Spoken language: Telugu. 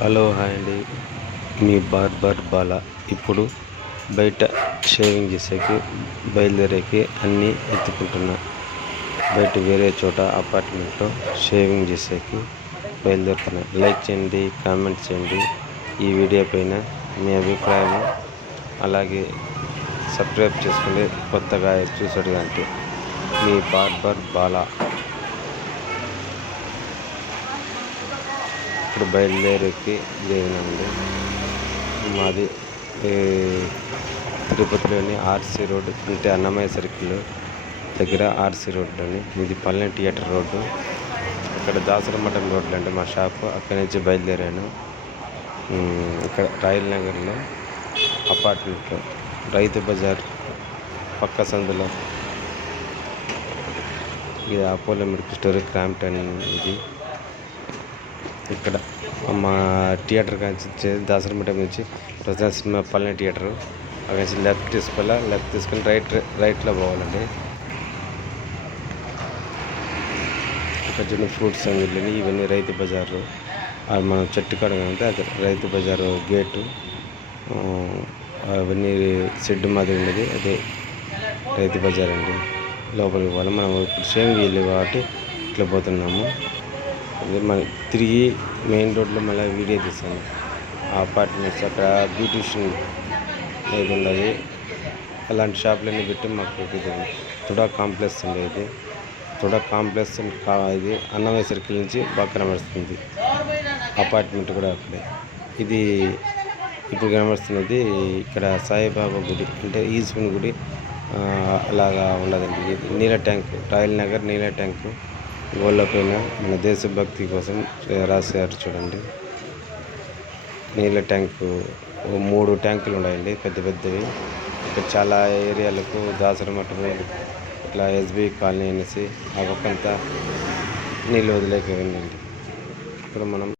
హలో హాయ్ అండి, మీ బార్బర్ బాలా. ఇప్పుడు బయట షేవింగ్ చేసేకి బయలుదేరేకి అన్నీ ఎత్తుకుంటున్నా. బయట వేరే చోట అపార్ట్మెంట్లో షేవింగ్ చేసేకి బయలుదేరుతున్నా. లైక్ చేయండి, కామెంట్ చేయండి. ఈ వీడియో పైన మీ అభిప్రాయం, అలాగే సబ్స్క్రైబ్ చేసుకోండి కొత్తగా చూసాడు అంటే. మీ బార్బర్ బాలా. ఇప్పుడు బయలుదేరికి దిగినామండి. మాది తిరుపతిలోని ఆర్సీ రోడ్డు, అంటే అన్నమయ్య సర్కిల్ దగ్గర ఆర్సీ రోడ్లోని. ఇది పల్లె థియేటర్ రోడ్డు. ఇక్కడ దాసరి మఠం రోడ్లు అంటే మా షాపు. అక్కడి నుంచి బయలుదేరాను. ఇక్కడ రాయల్ నగర్లో అపార్ట్మెంట్లో రైతు బజార్ పక్క సందులో ఇది అపోలో మెడికల్ స్టోర్, క్రాంప్టన్. ఇది ఇక్కడ మా థియేటర్ నుంచి దాసరి మఠం నుంచి ప్రజా సినిమా పల్లె థియేటరు. అక్కడ నుంచి లెఫ్ట్ తీసుకొని రైట్లో పోవాలండి. ఇక్కడ చూడండి ఫ్రూట్స్ అంగడిని, ఇవన్నీ రైతు బజారు. మనం చెట్టు కాడ ఉంటే అది రైతు బజారు గేటు. అవన్నీ షెడ్ మాదిరి ఉండేది, అదే రైతు బజార్ అండి. లోపలికి పోవాలి. మనం ఇప్పుడు షేవింగ్ చేయలేదు కాబట్టి ఇట్లా పోతున్నాము. అదే మన తిరిగి మెయిన్ రోడ్లో మళ్ళీ వీడియో తీసాను. ఆ అపార్ట్మెంట్స్ అక్కడ బ్యూటిషియన్ ఏది ఉండదు, అలాంటి షాపులన్నీ పెట్టి మాకు ఇది తుడా కాంప్లెక్స్ ఉండేది. తుడా కాంప్లెక్స్ ఇది అన్నమయ్య సర్కిల్ నుంచి బాగా కనబడుతుంది. అపార్ట్మెంట్ కూడా అక్కడే. ఇది ఇప్పుడు కనబడుతున్నది ఇక్కడ సాయిబాబా గుడి, అంటే ఈశ్వరుని గుడి అలాగా ఉండదండి. ఇది నీళ్ళ ట్యాంకు, రాయల్ నగర్ నీళ్ళ ట్యాంకు. గోళ్ళ పైన మన దేశభక్తి కోసం రాశారు చూడండి. నీళ్ళ ట్యాంకు 3 ట్యాంకులు ఉన్నాయండి, పెద్ద పెద్దవి. ఇక్కడ చాలా ఏరియాలకు దాసరి మఠం, ఇట్లా ఎస్బీ కాలనీ అనేసి ఆ పక్కంతా నీళ్ళు వదిలేక వెళ్ళండి. ఇక్కడ మనం